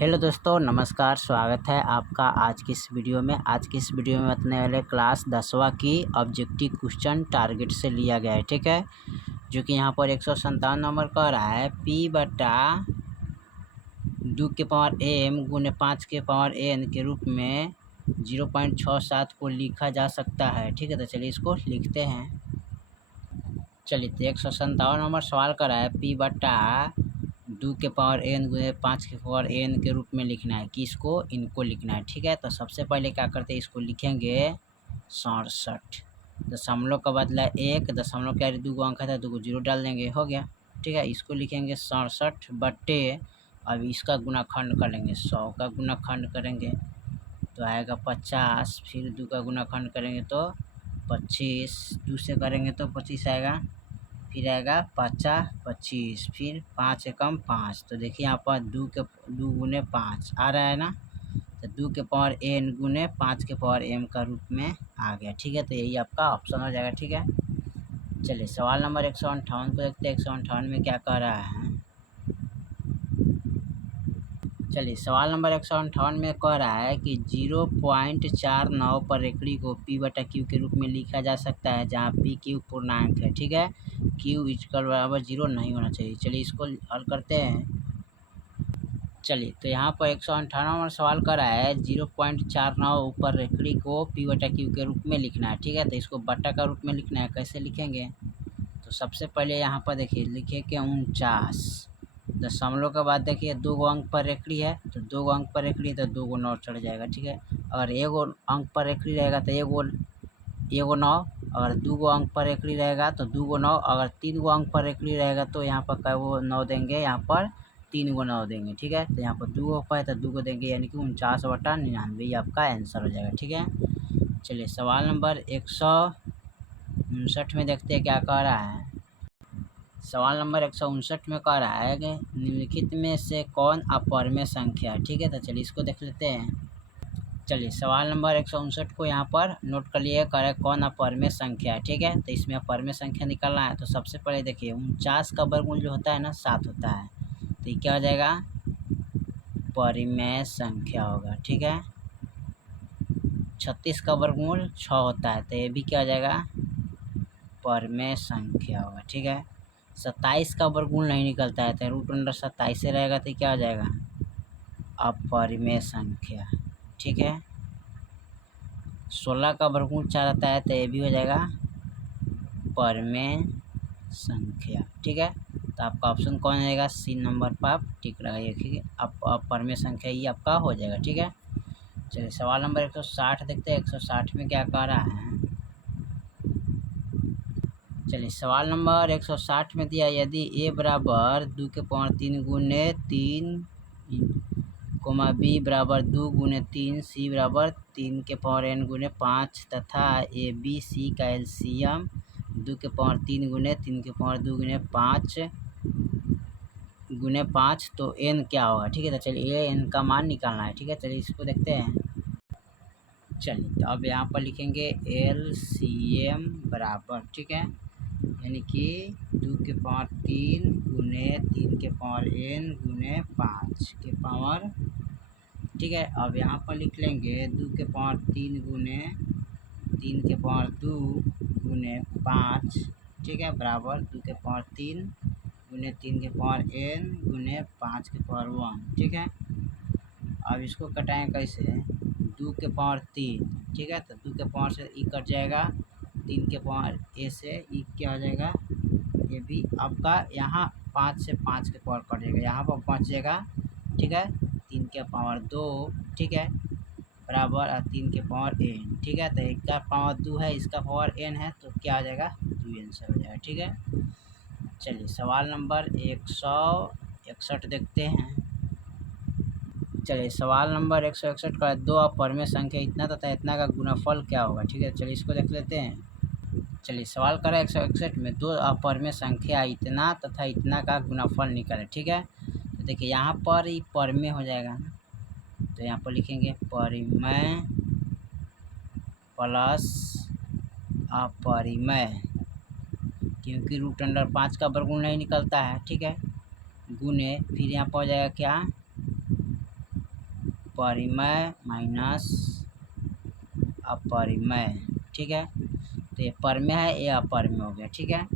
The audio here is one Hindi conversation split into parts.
हेलो दोस्तों, नमस्कार। स्वागत है आपका आज की इस वीडियो में। आज की इस वीडियो में बताने वाले क्लास 10वां की ऑब्जेक्टिव क्वेश्चन टारगेट से लिया गया है, ठीक है। जो कि यहाँ पर 157 नंबर कह रहा है P बटा 2 के पावर m गुने 5 के पावर n के रूप में 0.67 को लिखा जा सकता है, ठीक है। तो चलिए इसको लिखते हैं। चलिए, तो 157 नंबर सवाल कर रहा है P बटा 2 के पावर n गुने 5 के पावर n के रूप में लिखना है। किसको? इनको लिखना है, ठीक है। तो सबसे पहले क्या करते हैं, इसको लिखेंगे 67। दशमलव का बदला 1, दशमलव के आगे 2 अंक है तो 2 0 डाल देंगे, हो गया, ठीक है। इसको लिखेंगे 67 बट्टे, अब इसका गुणाखंड कर लेंगे, 100 का गुणाखंड करेंगे तो आएगा 50, फिर 2 का गुणाखंड करेंगे तो 25, 2 से करेंगे तो 25 आएगा, फिर आएगा 50 25, फिर 5 एकम 5। तो देखिए यहाँ पर 2 गुने 5 आ रहा है ना, तो 2 के पावर n गुने 5 के पावर m का रूप में आ गया, ठीक है। तो यही आपका ऑप्शन हो जाएगा, ठीक है। चलिए, सवाल नंबर 158 को देखते हैं। 158 में क्या कह रहा है। चलिए, सवाल नंबर 158 में कह रहा है कि 0.49 पर रेखड़ी को P बटा Q के रूप में लिखा जा सकता है, जहाँ P Q पूर्णांक है, ठीक है। Q इक्वल बराबर 0 नहीं होना चाहिए। चलिए इसको हल करते हैं। चलिए, तो यहाँ पर 158 नंबर सवाल कर रहा है 0.49 ऊपर रेखड़ी को P बटा Q के रूप में लिखना है, ठीक है। तो इसको बटा का रूप में लिखना है, कैसे लिखेंगे। तो सबसे पहले यहाँ पर देखिए लिखे कि 49, दशमलव के बाद देखिए 2 अंक पर रेखड़ी है, तो 2 अंक पर रेखड़ी तो 2 9 चढ़ जाएगा, ठीक है। अगर 1 अंक पर रेखड़ी रहेगा तो 1 9, अगर 2 अंक पर रेखड़ी रहेगा तो 2 9, अगर 3 अंक पर रेखड़ी रहेगा तो यहाँ पर क्या वो 9 देंगे, यहाँ पर 3 9 देंगे, ठीक है। तो यहाँ पर 2 हो पाए तो 2 देंगे, यानी कि 49 बटा 99 ये आपका आंसर हो जाएगा, ठीक है। चलिए, सवाल नंबर 159 में देखते हैं क्या कह रहा है। सवाल नंबर 159 में कह रहा है कि निम्नलिखित में से कौन अपरिमेय संख्या है, ठीक है। तो चलिए इसको देख लेते हैं। चलिए, सवाल नंबर 159 को यहाँ पर नोट कर लिए, कह रहा है कौन अपरिमेय संख्या है, ठीक है। तो इसमें अपरिमेय संख्या निकालना है। तो सबसे पहले देखिए 49 का वर्गमूल जो होता है ना 7 होता है, तो ये क्या हो जाएगा, परिमेय संख्या होगा, ठीक है। 36 का वर्गमूल 6 होता है, तो ये भी क्या हो जाएगा, परिमेय संख्या होगा, ठीक है। 27 का वर्गमूल नहीं निकलता है, तो √27 से रहेगा तो क्या हो जाएगा, अपरिमेय संख्या, ठीक है। 16 का वर्गमूल 4 आता है, तो ये भी हो जाएगा परिमेय संख्या, ठीक है। तो आपका ऑप्शन कौन आएगा, सी नंबर पर आप टिक लगाइए, अपरिमेय संख्या ये आपका हो जाएगा, ठीक है। चलिए, सवाल नंबर 160 देखते हैं। 160 में क्या कह रहा है। चलिए, सवाल नंबर 160 में दिया, यदि a बराबर 2 के पावर 3 गुने 3, b बराबर 2 गुने 3, c बराबर 3 के पावर n गुने 5 तथा a b c का एलसीएम 2 के पावर 3 गुने 3 के पावर 2 गुने 5 तो n क्या होगा, ठीक है। तो चलिए n का मान निकालना है, ठीक है। चलिए इसको देखते हैं। चलिए, तो अब यहाँ पर लिखेंगे एलसीएम बराबर, ठीक है, यानी कि 2 के पावर 3 गुने 3 के पावर n गुने 5 के पावर, ठीक है। अब यहाँ पर लिख लेंगे 2 के पावर 3 गुने 3 के पावर 2 गुने 5, ठीक है, बराबर 2 के पावर 3 गुने 3 के पावर n गुने 5 के पावर 1, ठीक है। अब इसको कटाएं कैसे, 2 के पावर 3, ठीक है, तो 2 के पावर से ई कट जाएगा, 3 के पावर ए से ई क्या हो जाएगा, ये भी आपका यहाँ 5 से 5 के पावर कट जाएगा, यहाँ पर बच जाएगा, ठीक है, 3 के पावर 2, ठीक है, बराबर 3 के पावर n, ठीक है। तो एक का पावर 2 है, इसका पावर n है, तो क्या आ जाएगा, 2 आंसर हो जाएगा, ठीक है। चलिए, सवाल नंबर 161 देखते हैं। चलिए, सवाल नंबर 161 का 2 अपरिमेय संख्या इतना तथा इतना का गुणनफल क्या होगा, ठीक है। चलिए इसको देख लेते हैं। चलिए, सवाल करें 161 में 2 अपरिमेय संख्या इतना तथा इतना का गुणनफल निकालें, ठीक है। तो देखिए यहाँ पर ही परिमेय हो जाएगा ना, तो यहाँ पर लिखेंगे परिमेय प्लस अपरिमेय, क्योंकि √5 का वर्गमूल नहीं निकलता है, ठीक है, गुने, फिर यहाँ पर हो जाएगा क्या, परिमेय माइनस अपरिमेय, ठीक है। तो ये परिमेय है, ये अपरिमेय हो गया, ठीक है।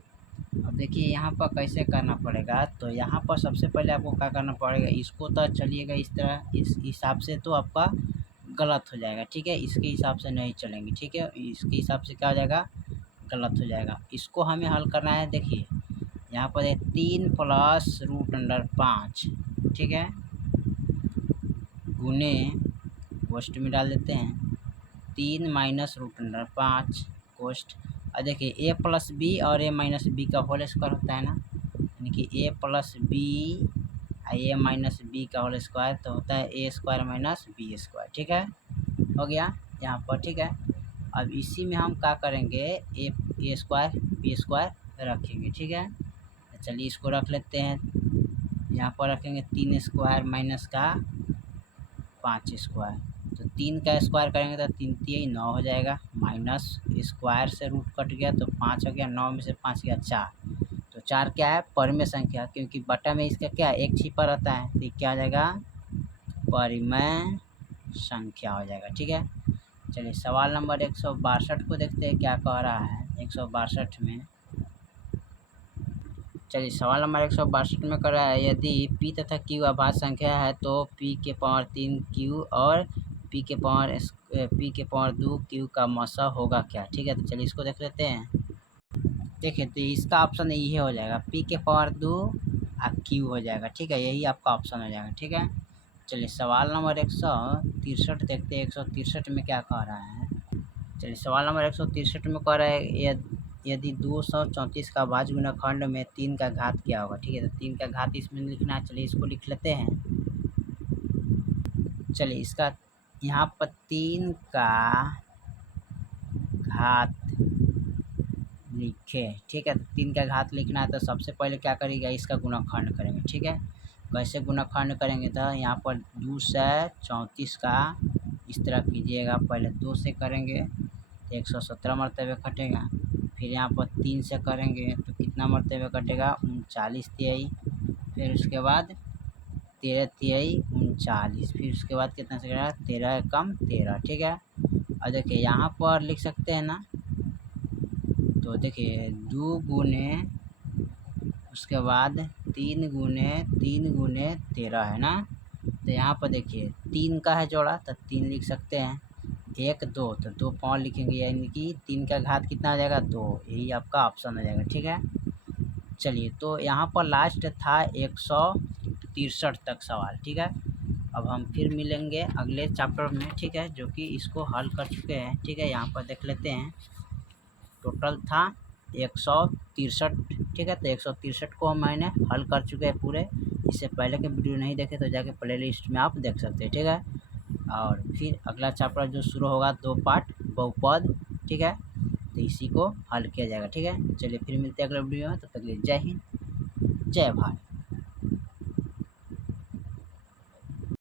अब देखिए यहाँ पर कैसे करना पड़ेगा, तो यहाँ पर सबसे पहले आपको क्या करना पड़ेगा, इसको तो चलिएगा इस तरह, इस हिसाब से तो आपका गलत हो जाएगा, ठीक है। इसके हिसाब से नहीं चलेंगे, ठीक है। इसके हिसाब से क्या हो जाएगा, गलत हो जाएगा। इसको हमें हल करना है। देखिए यहाँ पर है 3 + √5, ठीक है, गुने कोष्ट में डाल देते हैं 3 - √5 कोष्ट। और देखिए a + b और a - b का होल स्क्वायर होता है ना, यानी कि a + b a - b का होल स्क्वायर तो होता है a² - b², ठीक है, हो गया यहाँ पर, ठीक है। अब इसी में हम क्या करेंगे, a² b² रखेंगे, ठीक है। तो चलिए इसको रख लेते हैं, यहाँ पर रखेंगे 3² माइनस का 5²। तो 3 का स्क्वायर करेंगे तो 3 × 3 = 9 हो जाएगा, माइनस स्क्वायर से रूट कट गया तो 5 हो गया, 9 में से 5 गया 4। तो 4 क्या है, परिमेय संख्या, क्योंकि बटा में इसका क्या एक छिपा रहता है, तो क्या हो जाएगा, परिमेय संख्या हो जाएगा, ठीक है। चलिए सवाल नंबर 162 को देखते हैं क्या कह रहा है। 162 में, चलिए सवाल नंबर 162 में कर रहा है, यदि p तथा q अभाज्य संख्या है तो p⁻3 q और p⁻2 q का मौसा होगा क्या, ठीक है। तो चलिए इसको देख लेते हैं। देखिए तो इसका ऑप्शन ये हो जाएगा, p⁻2 और q हो जाएगा, ठीक है, यही आपका ऑप्शन हो जाएगा, ठीक है। चलिए सवाल नंबर 163 देखते हैं, 163 में क्या कह रहा है। चलिए सवाल नंबर 163 में कह रहा है, यदि 234 का भाज्य गुणनखंड में 3 का घात क्या होगा, ठीक है। तो 3 का घात इसमें लिखना है, चलिए इसको लिख लेते हैं। चलिए इसका यहाँ पर 3 का घात लिखे, ठीक है। तो 3 का घात लिखना है तो सबसे पहले क्या करेगा, इसका गुणनखंड करेंगे, ठीक है। कैसे गुणनखंड करेंगे, तो यहाँ पर 234 का इस तरह कीजिएगा, पहले 2 से करेंगे तो 117 मरतबे कटेगा, फिर यहाँ पर 3 से करेंगे तो कितना मरतबे कटेगा, 39 तिहाई, फिर उसके बाद 13 तिहाई 39, फिर उसके बाद कितना से करेगा, 13 कम 13, ठीक है। और देखिए यहाँ पर लिख सकते हैं ना, तो देखिए 2 गुने उसके बाद 3 गुने 3 गुने 13 है ना। तो यहाँ पर देखिए 3 का है जोड़ा तो 3 लिख सकते हैं, 1 2 तो 2 पाँव लिखेंगे, यानी कि 3 का घात कितना आ जाएगा, 2, यही आपका ऑप्शन हो जाएगा, ठीक है। चलिए तो यहाँ पर लास्ट था 163 तक सवाल, ठीक है। अब हम फिर मिलेंगे अगले चैप्टर में, ठीक है, जो कि इसको हल कर चुके हैं, ठीक है। यहाँ पर देख लेते हैं, टोटल था 163, ठीक है। तो 163 को मैंने हल कर चुके हैं पूरे। इससे पहले के वीडियो नहीं देखे तो जाके प्लेलिस्ट में आप देख सकते हैं, ठीक है। और फिर अगला चैप्टर जो शुरू होगा 2 पार्ट बहुपद, ठीक है, तो इसी को हल किया जाएगा, ठीक है। चलिए फिर मिलते हैं अगले वीडियो में, तब तक के लिए जय हिंद, जय भारत।